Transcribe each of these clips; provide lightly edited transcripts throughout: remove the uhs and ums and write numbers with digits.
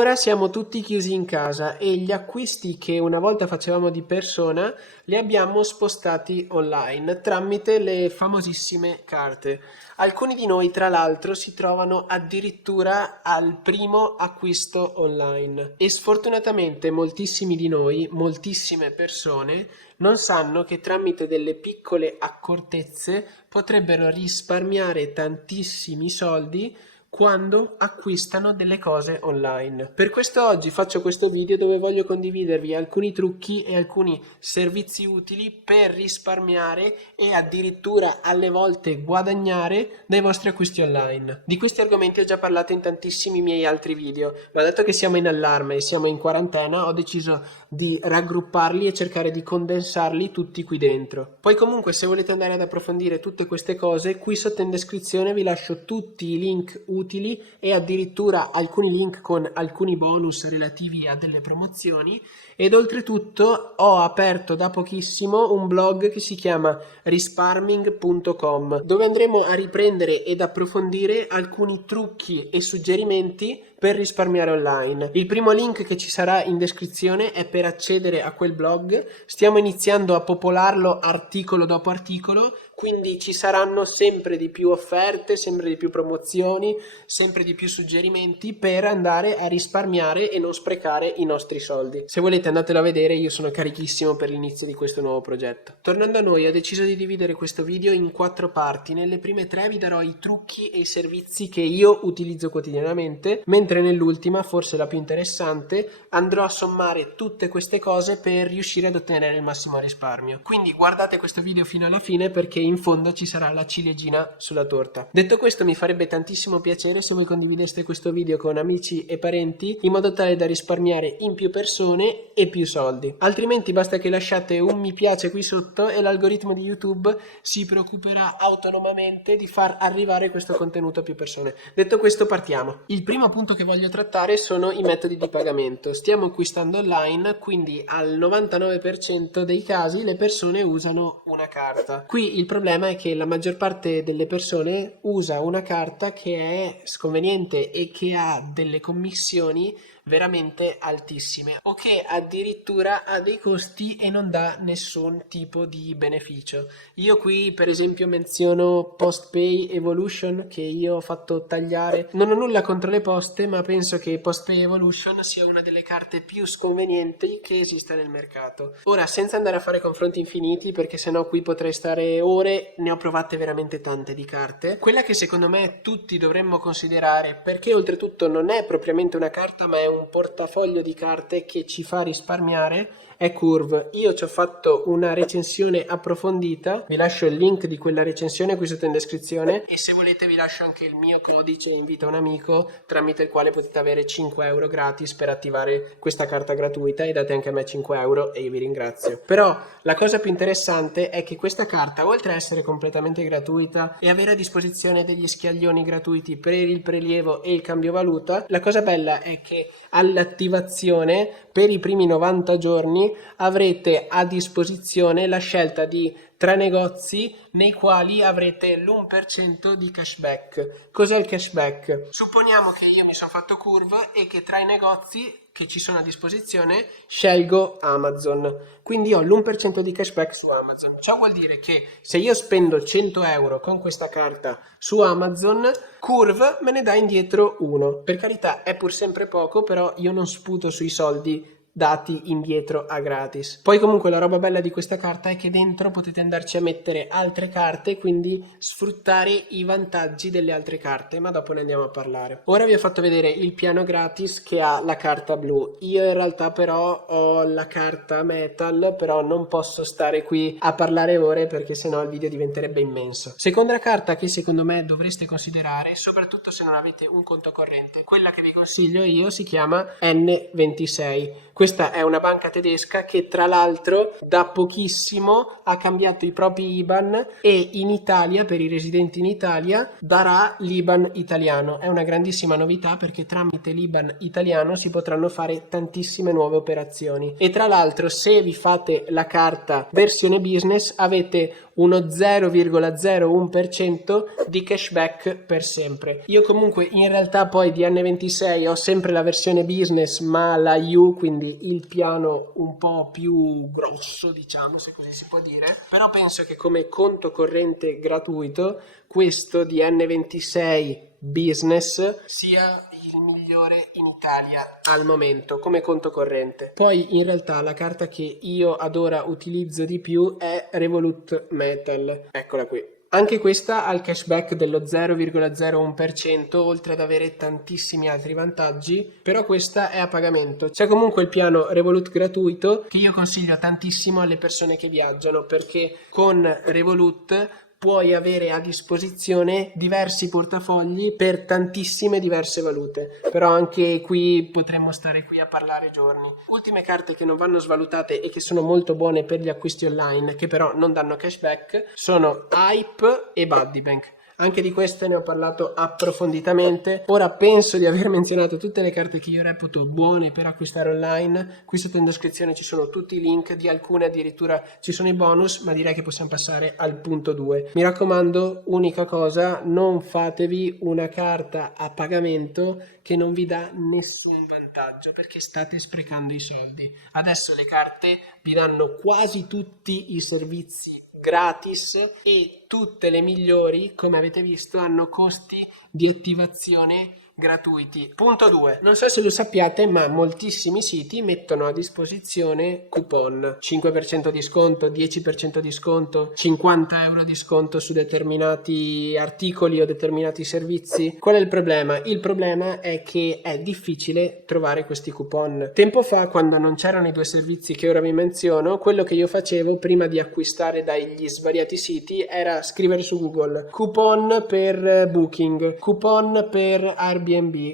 Ora siamo tutti chiusi in casa e gli acquisti che una volta facevamo di persona li abbiamo spostati online tramite le famosissime carte. Alcuni di noi, tra l'altro, si trovano addirittura al primo acquisto online e sfortunatamente moltissimi di noi, moltissime persone, non sanno che tramite delle piccole accortezze potrebbero risparmiare tantissimi soldi quando acquistano delle cose online. Per questo oggi faccio questo video dove voglio condividervi alcuni trucchi e alcuni servizi utili per risparmiare e addirittura alle volte guadagnare dai vostri acquisti online. Di questi argomenti ho già parlato in tantissimi miei altri video, ma dato che siamo in allarme e siamo in quarantena, ho deciso di raggrupparli e cercare di condensarli tutti qui dentro. Poi comunque, se volete andare ad approfondire tutte queste cose, qui sotto in descrizione vi lascio tutti i link utili e addirittura alcuni link con alcuni bonus relativi a delle promozioni. Ed oltretutto ho aperto da pochissimo un blog che si chiama risparming.com, dove andremo a riprendere ed approfondire alcuni trucchi e suggerimenti per risparmiare online. Il primo link che ci sarà in descrizione è per accedere a quel blog. Stiamo iniziando a popolarlo articolo dopo articolo, quindi ci saranno sempre di più offerte, sempre di più promozioni, sempre di più suggerimenti per andare a risparmiare e non sprecare i nostri soldi. Se volete andatelo a vedere, io sono carichissimo per l'inizio di questo nuovo progetto. Tornando a noi, ho deciso di dividere questo video in 4 parti. Nelle prime 3 vi darò i trucchi e i servizi che io utilizzo quotidianamente, mentre nell'ultima, forse la più interessante, andrò a sommare tutte queste cose per riuscire ad ottenere il massimo risparmio. Quindi guardate questo video fino alla fine, perché in fondo ci sarà la ciliegina sulla torta. Detto questo, mi farebbe tantissimo piacere se voi condivideste questo video con amici e parenti, in modo tale da risparmiare in più persone e più soldi. Altrimenti basta che lasciate un mi piace qui sotto e l'algoritmo di YouTube si preoccuperà autonomamente di far arrivare questo contenuto a più persone. Detto questo, partiamo. Il primo punto che voglio trattare sono i metodi di pagamento. Stiamo acquistando online, quindi al 99% dei casi le persone usano una carta. Qui il problema è che la maggior parte delle persone usa una carta che è sconveniente e che ha delle commissioni veramente altissime, o che addirittura ha dei costi e non dà nessun tipo di beneficio. Io qui per esempio menziono PostPay Evolution, che io ho fatto tagliare. Non ho nulla contro le poste, ma penso che PostPay Evolution sia una delle carte più sconvenienti che esista nel mercato. Ora, senza andare a fare confronti infiniti, perché sennò qui potrei stare ore, ne ho provate veramente tante di carte. Quella che secondo me tutti dovremmo considerare, perché oltretutto non è propriamente una carta ma è un portafoglio di carte che ci fa risparmiare, è Curve. Io ci ho fatto una recensione approfondita, vi lascio il link di quella recensione qui sotto in descrizione, e se volete vi lascio anche il mio codice invita un amico, tramite il quale potete avere 5 euro gratis per attivare questa carta gratuita, e date anche a me 5 euro e io vi ringrazio. Però la cosa più interessante è che questa carta, oltre a essere completamente gratuita e avere a disposizione degli scaglioni gratuiti per il prelievo e il cambio valuta, la cosa bella è che all'attivazione per i primi 90 giorni avrete a disposizione la scelta di 3 negozi nei quali avrete l'1% di cashback. Cos'è il cashback? Supponiamo che io mi sono fatto Curve e che tra i negozi che ci sono a disposizione scelgo Amazon, quindi ho l'1% di cashback su Amazon. Ciò vuol dire che se io spendo 100 euro con questa carta su Amazon, Curve me ne dà indietro 1. Per carità, è pur sempre poco, però io non sputo sui soldi dati indietro a gratis. Poi comunque la roba bella di questa carta è che dentro potete andarci a mettere altre carte, quindi sfruttare i vantaggi delle altre carte, ma dopo ne andiamo a parlare. Ora vi ho fatto vedere il piano gratis che ha la carta blu. Io in realtà però ho la carta metal, però non posso stare qui a parlare ore perché sennò il video diventerebbe immenso. Seconda carta che secondo me dovreste considerare, soprattutto se non avete un conto corrente, quella che vi consiglio io si chiama N26. Questa è una banca tedesca che tra l'altro da pochissimo ha cambiato i propri IBAN e in Italia, per i residenti in Italia, darà l'IBAN italiano. È una grandissima novità perché tramite l'IBAN italiano si potranno fare tantissime nuove operazioni. E tra l'altro, se vi fate la carta versione business, avete uno 0,01% di cashback per sempre. Io comunque in realtà poi di N26 ho sempre la versione business ma la U, quindi il piano un po' più grosso, diciamo, se così si può dire, però penso che come conto corrente gratuito questo di N26 business sia il migliore in Italia al momento come conto corrente. Poi in realtà la carta che io ad ora utilizzo di più è Revolut Metal, eccola qui. Anche questa ha il cashback dello 0,01%, oltre ad avere tantissimi altri vantaggi, però questa è a pagamento. C'è comunque il piano Revolut gratuito che io consiglio tantissimo alle persone che viaggiano, perché con Revolut puoi avere a disposizione diversi portafogli per tantissime diverse valute, però anche qui potremmo stare qui a parlare giorni. Ultime carte che non vanno svalutate e che sono molto buone per gli acquisti online, che però non danno cashback, sono Hype e Buddybank. Anche di queste ne ho parlato approfonditamente. Ora penso di aver menzionato tutte le carte che io reputo buone per acquistare online. Qui sotto in descrizione ci sono tutti i link, di alcune addirittura ci sono i bonus, ma direi che possiamo passare al punto 2. Mi raccomando, unica cosa, non fatevi una carta a pagamento che non vi dà nessun vantaggio, perché state sprecando i soldi. Adesso le carte vi danno quasi tutti i servizi gratis e tutte le migliori, come avete visto, hanno costi di attivazione gratuiti. Punto 2. Non so se lo sappiate, ma moltissimi siti mettono a disposizione coupon 5% di sconto, 10% di sconto, 50 euro di sconto su determinati articoli o determinati servizi. Qual è il problema? Il problema è che è difficile trovare questi coupon. Tempo fa, quando non c'erano i due servizi che ora vi menziono, quello che io facevo prima di acquistare dagli svariati siti era scrivere su Google coupon per Booking, coupon per Airbnb,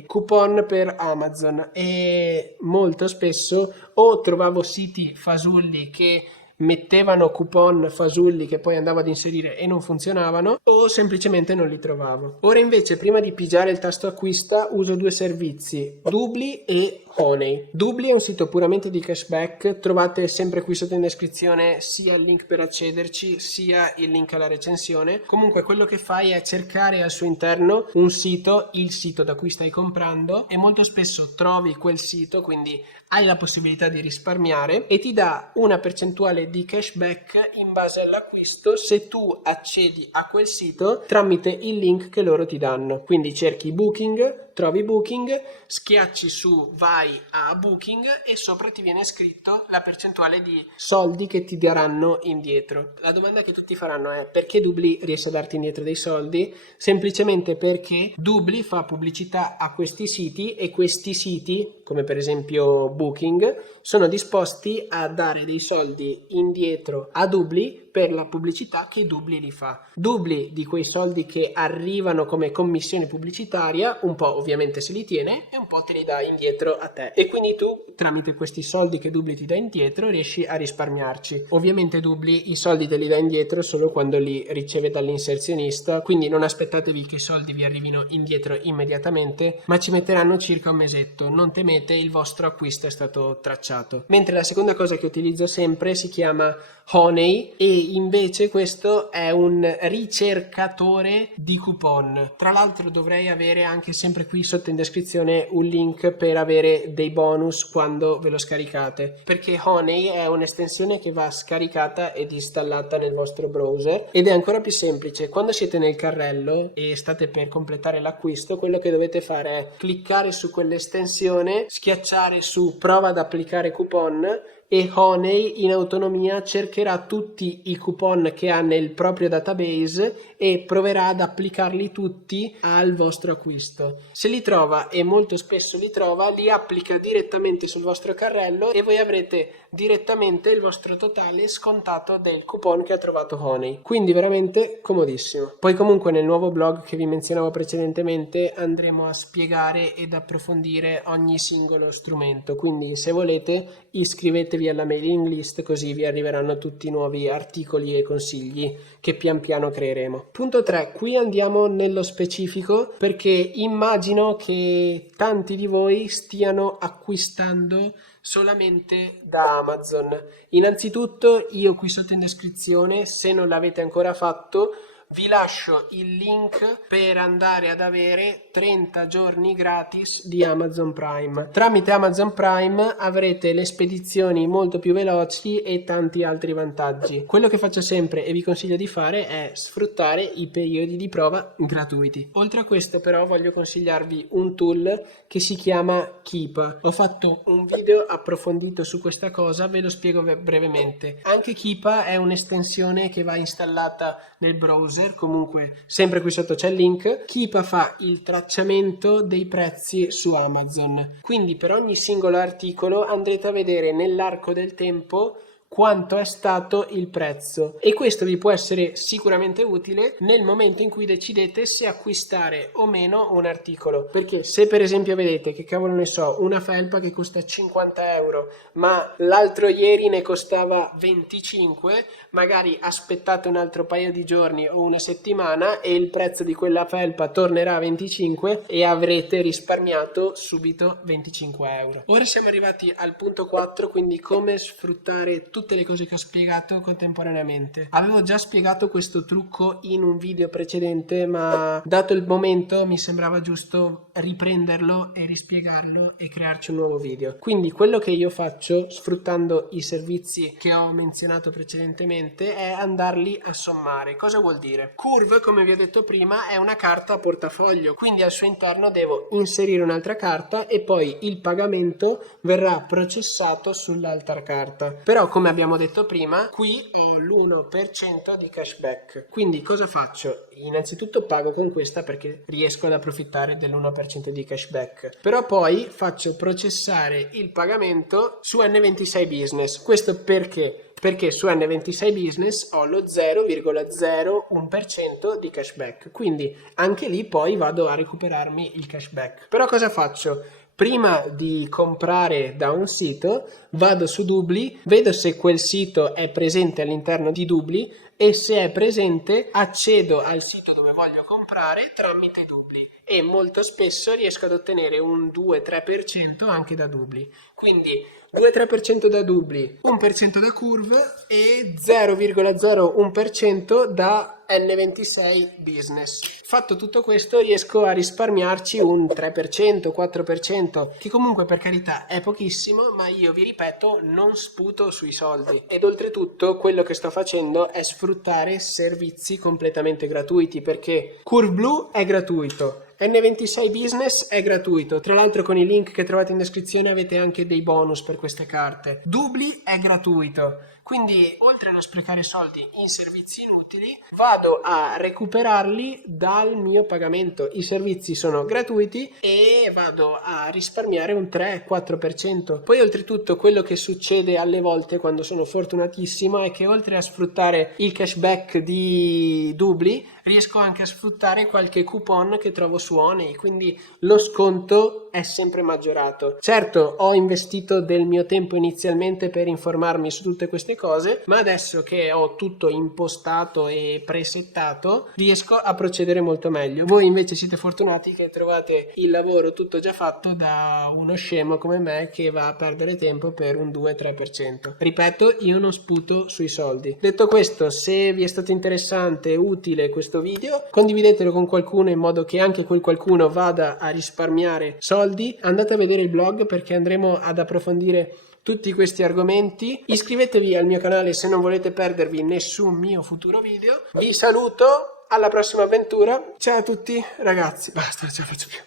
coupon per Amazon, e molto spesso o trovavo siti fasulli che mettevano coupon fasulli che poi andavo ad inserire e non funzionavano, o semplicemente non li trovavo. Ora invece, prima di pigiare il tasto acquista, uso due servizi, Doobly e Honey. Doobly è un sito puramente di cashback, trovate sempre qui sotto in descrizione sia il link per accederci sia il link alla recensione. Comunque quello che fai è cercare al suo interno un sito, il sito da cui stai comprando, e molto spesso trovi quel sito, quindi hai la possibilità di risparmiare e ti dà una percentuale di cashback in base all'acquisto se tu accedi a quel sito tramite il link che loro ti danno. Quindi cerchi Booking, trovi Booking, schiacci su vai a Booking e sopra ti viene scritto la percentuale di soldi che ti daranno indietro. La domanda che tutti faranno è: perché Doobly riesce a darti indietro dei soldi? Semplicemente perché Doobly fa pubblicità a questi siti e questi siti, come per esempio Booking, sono disposti a dare dei soldi indietro a Doobly per la pubblicità che Doobly li fa. Doobly di quei soldi che arrivano come commissione pubblicitaria un po' ovviamente se li tiene e un po' te li dà indietro a te, e quindi tu tramite questi soldi che Doobly ti dà indietro riesci a risparmiarci. Ovviamente Doobly i soldi te li dà indietro solo quando li riceve dall'inserzionista, quindi non aspettatevi che i soldi vi arrivino indietro immediatamente, ma ci metteranno circa un mesetto. Non temete, il vostro acquisto è stato tracciato. Mentre la seconda cosa che utilizzo sempre si chiama Honey, e invece questo è un ricercatore di coupon. Tra l'altro dovrei avere anche sempre qui sotto in descrizione un link per avere dei bonus quando ve lo scaricate, perché Honey è un'estensione che va scaricata ed installata nel vostro browser ed è ancora più semplice. Quando siete nel carrello e state per completare l'acquisto, quello che dovete fare è cliccare su quell'estensione, schiacciare su prova ad applicare coupon e Honey in autonomia cercherà tutti i coupon che ha nel proprio database e proverà ad applicarli tutti al vostro acquisto. Se li trova, e molto spesso li trova, li applica direttamente sul vostro carrello e voi avrete direttamente il vostro totale scontato del coupon che ha trovato Honey. Quindi veramente comodissimo. Poi comunque nel nuovo blog che vi menzionavo precedentemente andremo a spiegare ed approfondire ogni singolo strumento, quindi se volete iscrivetevi alla mailing list, così vi arriveranno tutti i nuovi articoli e consigli che pian piano creeremo. Punto 3, qui andiamo nello specifico perché immagino che tanti di voi stiano acquistando solamente da Amazon. Innanzitutto io qui sotto in descrizione, se non l'avete ancora fatto, vi lascio il link per andare ad avere 30 giorni gratis di Amazon Prime. Tramite Amazon Prime avrete le spedizioni molto più veloci e tanti altri vantaggi. Quello che faccio sempre e vi consiglio di fare è sfruttare i periodi di prova gratuiti. Oltre a questo però voglio consigliarvi un tool che si chiama Keepa. Ho fatto un video approfondito su questa cosa, ve lo spiego brevemente. Anche Keepa è un'estensione che va installata nel browser, comunque sempre qui sotto c'è il link. Keepa fa il tracciamento dei prezzi su Amazon, quindi per ogni singolo articolo andrete a vedere nell'arco del tempo quanto è stato il prezzo, e questo vi può essere sicuramente utile nel momento in cui decidete se acquistare o meno un articolo, perché se per esempio vedete che cavolo ne so, una felpa che costa 50 euro ma l'altro ieri ne costava 25, magari aspettate un altro paio di giorni o una settimana e il prezzo di quella felpa tornerà a 25 e avrete risparmiato subito 25 euro. Ora siamo arrivati al punto 4, quindi come sfruttare tutte le cose che ho spiegato contemporaneamente. Avevo già spiegato questo trucco in un video precedente, ma dato il momento mi sembrava giusto riprenderlo e rispiegarlo e crearci un nuovo video. Quindi quello che io faccio sfruttando i servizi che ho menzionato precedentemente è andarli a sommare. Cosa vuol dire? Curve, come vi ho detto prima, è una carta a portafoglio, quindi al suo interno devo inserire un'altra carta e poi il pagamento verrà processato sull'altra carta. Però come abbiamo detto prima, qui ho l'1% di cashback. Quindi cosa faccio? Innanzitutto pago con questa perché riesco ad approfittare dell'1% di cashback. Però poi faccio processare il pagamento su N26 Business. Questo perché? Perché su N26 Business ho lo 0,01% di cashback. Quindi anche lì poi vado a recuperarmi il cashback. Però cosa faccio? Prima di comprare da un sito, vado su Doobly, vedo se quel sito è presente all'interno di Doobly e se è presente accedo al sito dove voglio comprare tramite Doobly e molto spesso riesco ad ottenere un 2-3% anche da Doobly. Quindi 2-3% da Doobly, 1% da Curve e 0,01% da N26 Business. Fatto tutto questo riesco a risparmiarci un 3%, 4%, che comunque per carità è pochissimo, ma io vi ripeto non sputo sui soldi. Ed oltretutto quello che sto facendo è sfruttare servizi completamente gratuiti, perché Curve Blue è gratuito, N26 Business è gratuito, tra l'altro con i link che trovate in descrizione avete anche dei bonus per queste carte. Doobly è gratuito, quindi oltre a non sprecare soldi in servizi inutili vado a recuperarli dal mio pagamento. I servizi sono gratuiti e vado a risparmiare un 3-4%. Poi oltretutto quello che succede alle volte quando sono fortunatissimo è che oltre a sfruttare il cashback di Doobly riesco anche a sfruttare qualche coupon che trovo su Honey, quindi lo sconto è sempre maggiorato. Certo, ho investito del mio tempo inizialmente per informarmi su tutte queste cose, ma adesso che ho tutto impostato e presettato riesco a procedere molto meglio. Voi invece siete fortunati che trovate il lavoro tutto già fatto da uno scemo come me che va a perdere tempo per un 2-3%. Ripeto, io non sputo sui soldi. Detto questo, se vi è stato interessante e utile questo video, condividetelo con qualcuno in modo che anche quel qualcuno vada a risparmiare soldi. Andate a vedere il blog perché andremo ad approfondire tutti questi argomenti. Iscrivetevi al mio canale se non volete perdervi nessun mio futuro video. Vi saluto, alla prossima avventura. Ciao a tutti ragazzi, basta, non ce la faccio più.